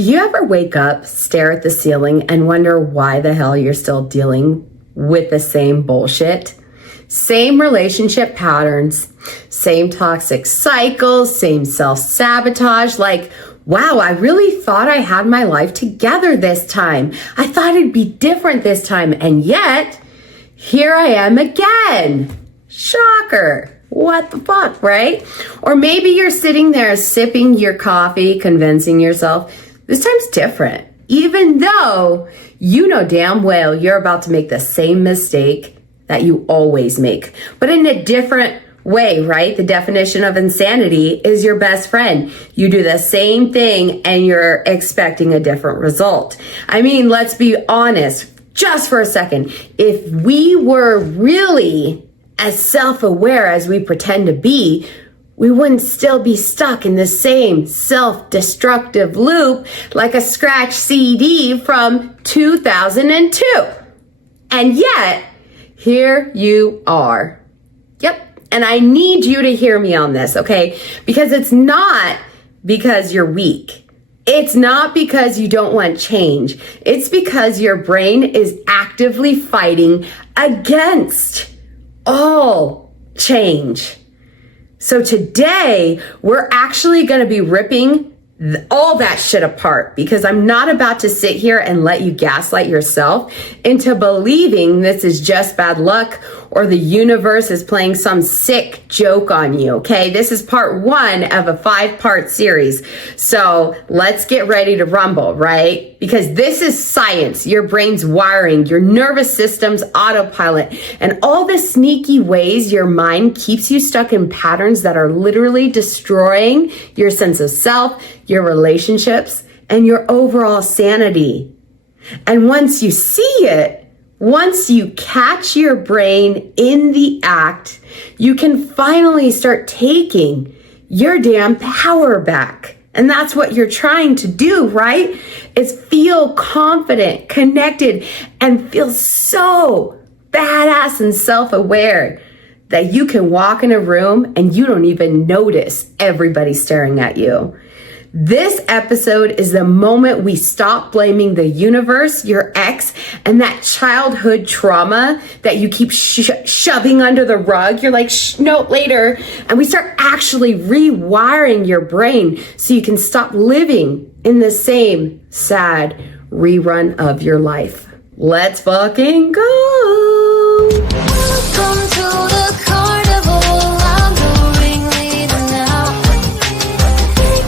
Do you ever wake up, stare at the ceiling, and wonder why the hell you're still dealing with the same bullshit? Same relationship patterns, same toxic cycles, same self-sabotage. Like, wow, I really thought I had my life together this time. I thought it'd be different this time. And yet, here I am again. Shocker. What the fuck, right? Or maybe you're sitting there sipping your coffee, convincing yourself, this time's different, even though you know damn well you're about to make the same mistake that you always make, but in a different way, right? The definition of insanity is your best friend. You do the same thing and you're expecting a different result. I mean, let's be honest, just for a second. If we were really as self-aware as we pretend to be, we wouldn't still be stuck in the same self-destructive loop like a scratch CD from 2002. And yet, here you are. Yep. And I need you to hear me on this, okay? Because it's not because you're weak. It's not because you don't want change. It's because your brain is actively fighting against all change. So today, we're actually going to be ripping all that shit apart, because I'm not about to sit here and let you gaslight yourself into believing this is just bad luck or the universe is playing some sick joke on you, okay? This is part 1 of a 5-part series. So let's get ready to rumble, right? Because this is science, your brain's wiring, your nervous system's autopilot, and all the sneaky ways your mind keeps you stuck in patterns that are literally destroying your sense of self, your relationships, and your overall sanity. And once you see it, once you catch your brain in the act, you can finally start taking your damn power back. And that's what you're trying to do, right? Is feel confident, connected, and feel so badass and self-aware that you can walk in a room and you don't even notice everybody staring at you. This episode is the moment we stop blaming the universe, your ex, and that childhood trauma that you keep shoving under the rug. You're like, no, later. And we start actually rewiring your brain so you can stop living in the same sad rerun of your life. Let's fucking go. Welcome to the carnival. I'm the ringleader now.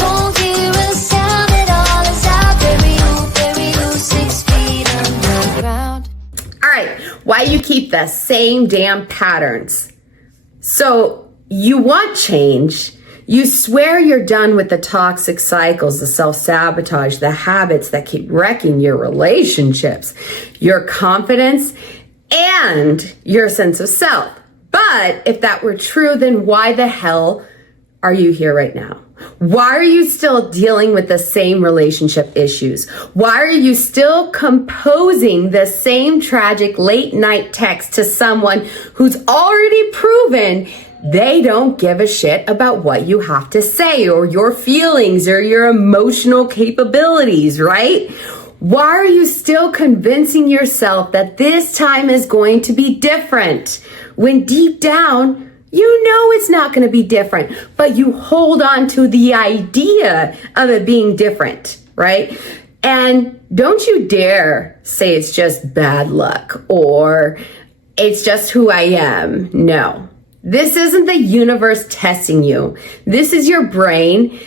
Won't hear a sound at all as I bury you 6 feet underground. All right, why you keep the same damn patterns? So you want change. You swear you're done with the toxic cycles, the self-sabotage, the habits that keep wrecking your relationships, your confidence, and your sense of self. But if that were true, then why the hell are you here right now? Why are you still dealing with the same relationship issues? Why are you still composing the same tragic late night text to someone who's already proven they don't give a shit about what you have to say or your feelings or your emotional capabilities, right? Why are you still convincing yourself that this time is going to be different when deep down you know it's not going to be different, but you hold on to the idea of it being different, right? And don't you dare say it's just bad luck or it's just who I am. No. This isn't the universe testing you. This is your brain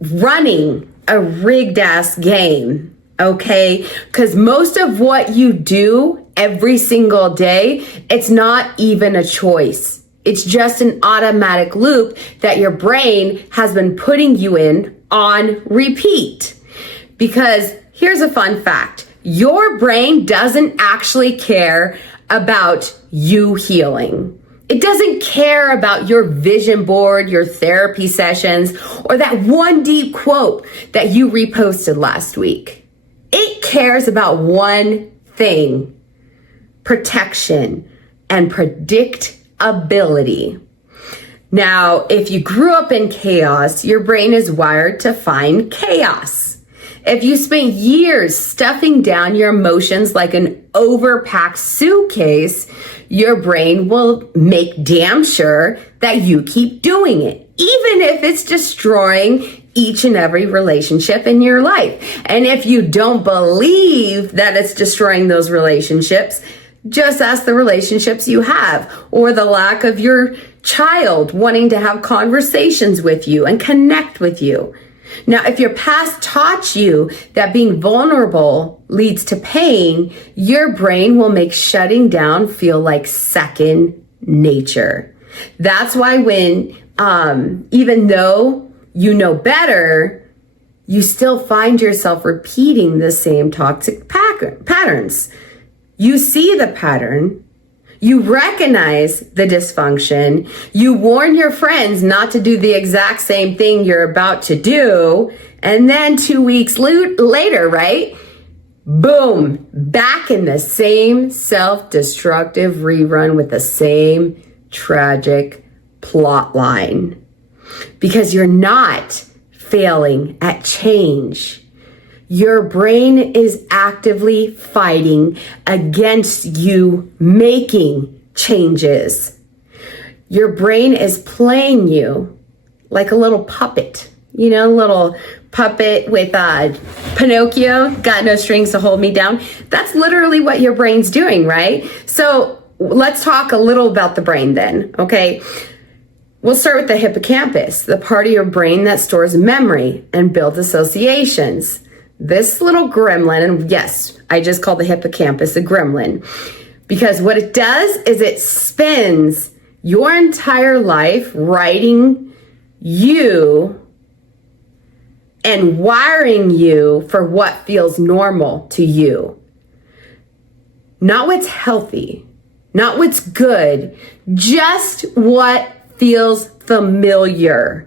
running a rigged ass game, okay? Because most of what you do every single day, it's not even a choice. It's just an automatic loop that your brain has been putting you in on repeat. Because here's a fun fact. Your brain doesn't actually care about you healing. It doesn't care about your vision board, your therapy sessions, or that one deep quote that you reposted last week. It cares about one thing: protection and predictability. Now, if you grew up in chaos, your brain is wired to find chaos. If you spent years stuffing down your emotions like an overpacked suitcase, your brain will make damn sure that you keep doing it, even if it's destroying each and every relationship in your life. And if you don't believe that it's destroying those relationships, just ask the relationships you have, or the lack of your child wanting to have conversations with you and connect with you. Now, if your past taught you that being vulnerable leads to pain, your brain will make shutting down feel like second nature. That's why when, even though you know better, you still find yourself repeating the same toxic patterns. You see the pattern, you recognize the dysfunction, you warn your friends not to do the exact same thing you're about to do, and then 2 weeks later, right? Boom, back in the same self-destructive rerun with the same tragic plot line. Because you're not failing at change. Your brain is actively fighting against you making changes. Your brain is playing you like a little puppet, little puppet with Pinocchio, got no strings to hold me down. That's literally what your brain's doing, right? So let's talk a little about the brain then, okay? We'll start with the hippocampus, the part of your brain that stores memory and builds associations. This little gremlin, and yes, I just call the hippocampus a gremlin, because what it does is it spends your entire life writing you and wiring you for what feels normal to you. Not what's healthy, not what's good, just what feels familiar.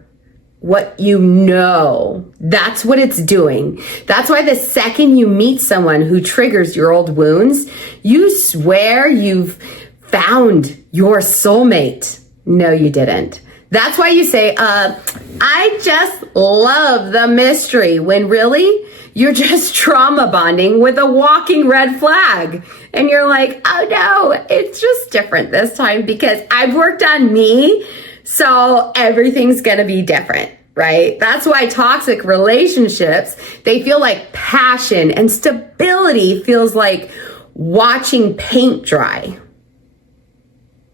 What you know, that's what it's doing. That's why the second you meet someone who triggers your old wounds, you swear you've found your soulmate. No, you didn't. That's why you say, I just love the mystery, when really you're just trauma bonding with a walking red flag. And you're like, oh no, it's just different this time because I've worked on me. So everything's gonna be different, right? That's why toxic relationships, they feel like passion, and stability feels like watching paint dry.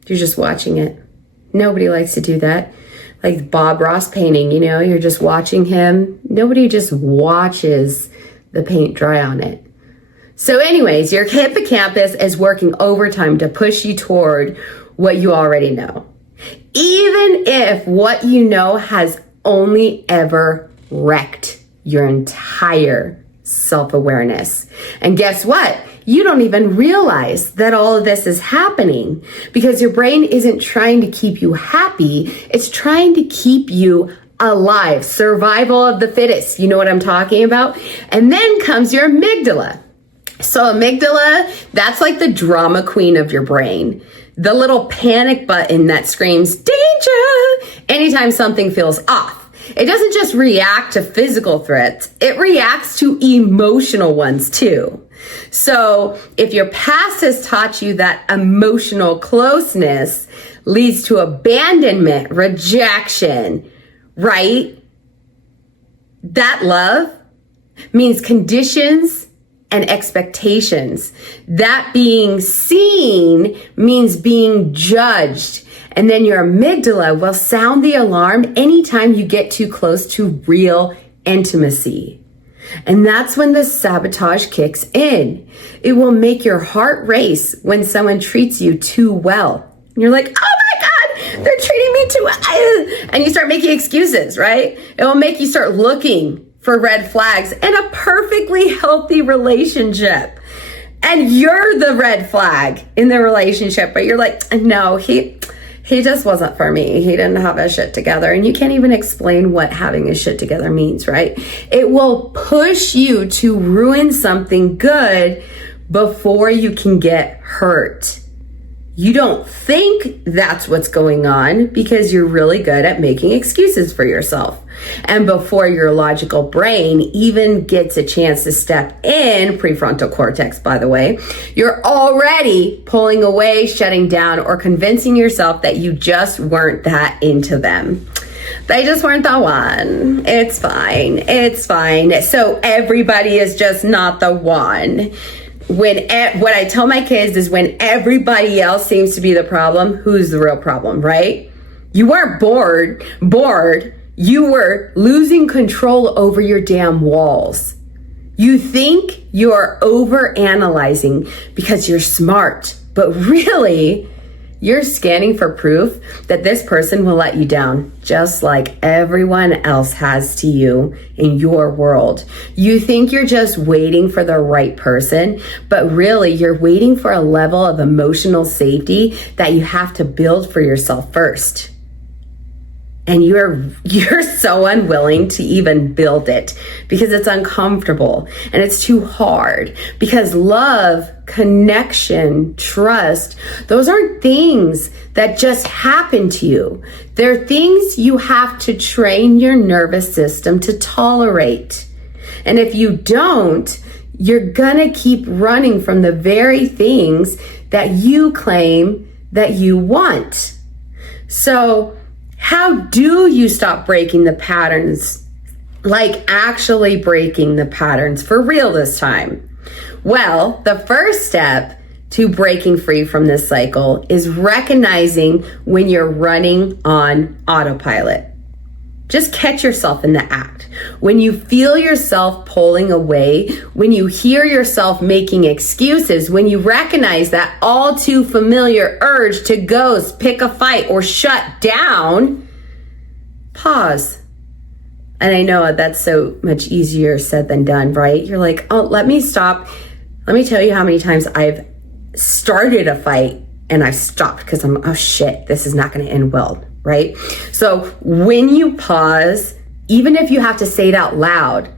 You're just watching it. Nobody likes to do that. Like Bob Ross painting, you're just watching him. Nobody just watches the paint dry on it. So anyways, your hippocampus is working overtime to push you toward what you already know. Even if what you know has only ever wrecked your entire self-awareness. And guess what? You don't even realize that all of this is happening because your brain isn't trying to keep you happy. It's trying to keep you alive. Survival of the fittest. You know what I'm talking about? And then comes your amygdala. So amygdala, that's like the drama queen of your brain. The little panic button that screams, danger, anytime something feels off. It doesn't just react to physical threats, it reacts to emotional ones too. So if your past has taught you that emotional closeness leads to abandonment, rejection, right? That love means conditions and expectations. That being seen means being judged. And then your amygdala will sound the alarm anytime you get too close to real intimacy. And that's when the sabotage kicks in. It will make your heart race when someone treats you too well. And you're like, oh my God, they're treating me too well. And you start making excuses, right? It will make you start looking for red flags in a perfectly healthy relationship. And you're the red flag in the relationship, but you're like, no, he just wasn't for me. He didn't have his shit together. And you can't even explain what having his shit together means, right? It will push you to ruin something good before you can get hurt. You don't think that's what's going on because you're really good at making excuses for yourself. And before your logical brain even gets a chance to step in, prefrontal cortex, by the way, you're already pulling away, shutting down, or convincing yourself that you just weren't that into them. They just weren't the one. It's fine. It's fine. So everybody is just not the one. What I tell my kids is when everybody else seems to be the problem, who's the real problem, right? You weren't bored. You were losing control over your damn walls. You think you're over analyzing because you're smart, but really you're scanning for proof that this person will let you down, just like everyone else has to you in your world. You think you're just waiting for the right person, but really you're waiting for a level of emotional safety that you have to build for yourself first. And you're so unwilling to even build it because it's uncomfortable and it's too hard. Because love, connection, trust, those aren't things that just happen to you. They're things you have to train your nervous system to tolerate. And if you don't, you're gonna keep running from the very things that you claim that you want. So, how do you stop breaking the patterns? Like actually breaking the patterns for real this time? Well, the first step to breaking free from this cycle is recognizing when you're running on autopilot. Just catch yourself in the act. When you feel yourself pulling away, when you hear yourself making excuses, when you recognize that all too familiar urge to ghost, pick a fight, or shut down, pause. And I know that's so much easier said than done, right? You're like, oh, let me stop. Let me tell you how many times I've started a fight and I've stopped because oh shit, this is not going to end well. Right? So when you pause, even if you have to say it out loud,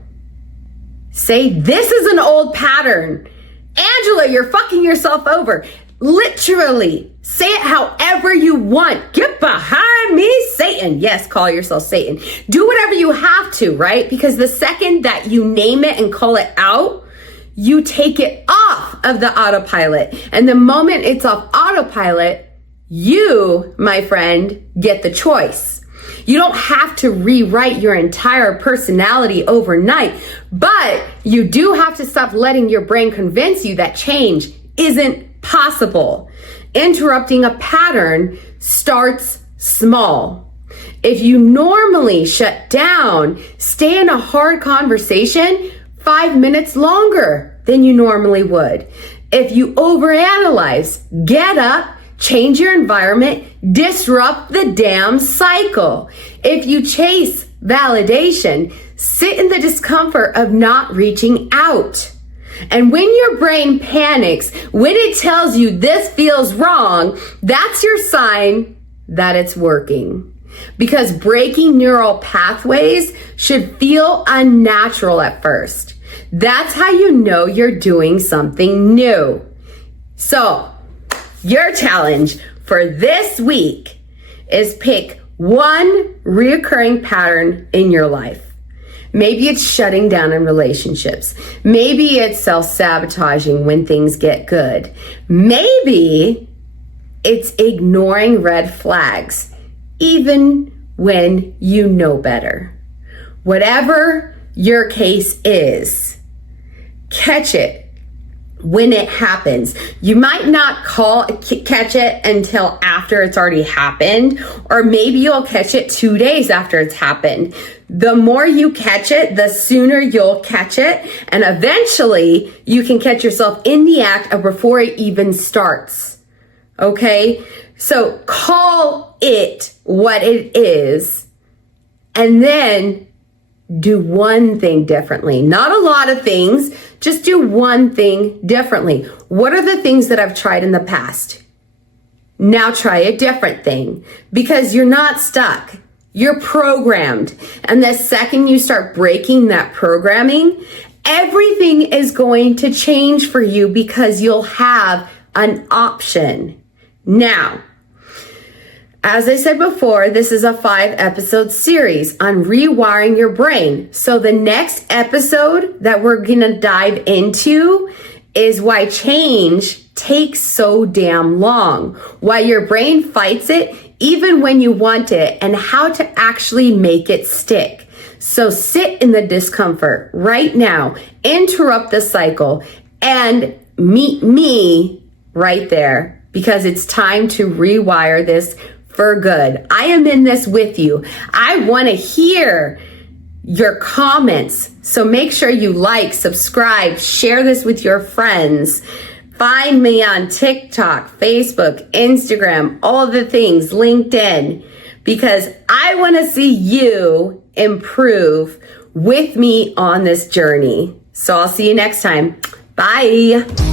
say, this is an old pattern. Angela, you're fucking yourself over. Literally, say it however you want. Get behind me, Satan. Yes, call yourself Satan. Do whatever you have to, right? Because the second that you name it and call it out, you take it off of the autopilot. And the moment it's off autopilot, you, my friend, get the choice. You don't have to rewrite your entire personality overnight, but you do have to stop letting your brain convince you that change isn't possible. Interrupting a pattern starts small. If you normally shut down, stay in a hard conversation 5 minutes longer than you normally would. If you overanalyze, get up, change your environment, disrupt the damn cycle. If you chase validation, sit in the discomfort of not reaching out. And when your brain panics, when it tells you this feels wrong, that's your sign that it's working. Because breaking neural pathways should feel unnatural at first. That's how you know you're doing something new. So, your challenge for this week is pick one reoccurring pattern in your life. Maybe it's shutting down in relationships. Maybe it's self-sabotaging when things get good. Maybe it's ignoring red flags, even when you know better. Whatever your case is, catch it when it happens. You might not catch it until after it's already happened, or maybe you'll catch it 2 days after it's happened. The more you catch it, the sooner you'll catch it, and eventually you can catch yourself in the act of before it even starts. Okay? So call it what it is, and then do one thing differently. Not a lot of things, just do one thing differently. What are the things that I've tried in the past? Now try a different thing, because you're not stuck. You're programmed. And the second you start breaking that programming, everything is going to change for you because you'll have an option. Now, as I said before, this is a 5-episode series on rewiring your brain. So the next episode that we're going to dive into is why change takes so damn long, why your brain fights it even when you want it, and how to actually make it stick. So sit in the discomfort right now, interrupt the cycle, and meet me right there, because it's time to rewire this for good. I am in this with you. I want to hear your comments. So make sure you like, subscribe, share this with your friends. Find me on TikTok, Facebook, Instagram, all the things, LinkedIn, because I want to see you improve with me on this journey. So I'll see you next time. Bye.